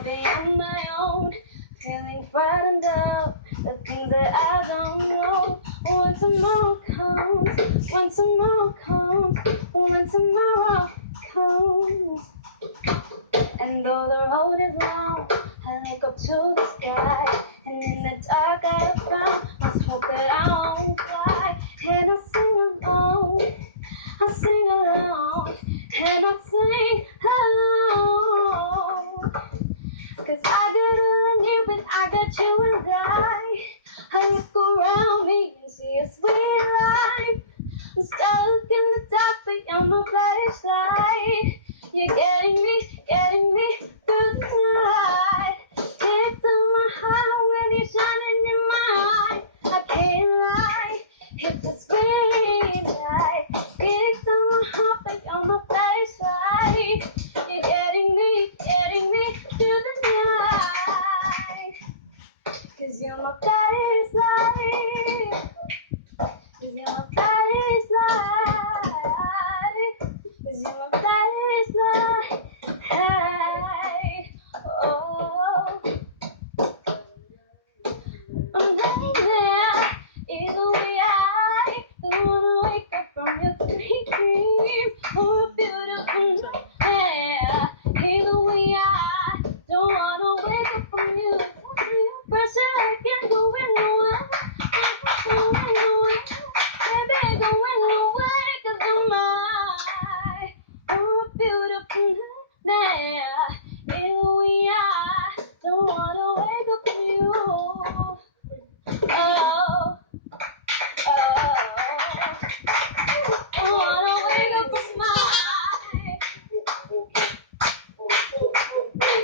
I'll be on my own, feeling frightened of the things that I don't know. When tomorrow comes, when tomorrow comes, when tomorrow comes. And though the road is long, I look up to the sky, and in the dark I have found must hope that I won't fly. And I sing along, I sing along, and I sing along. 'Cause I got all I need when I got you and I look around me and see a sweet life. I'm stuck in the dark, but you're my flashlight. You're getting me through the night. It's on my heart when you're shining in my eye. I can't lie, it's a sweet light. It's on my heart, but you're my flashlight. You're getting me through the night. 'Cause you're my flashlight.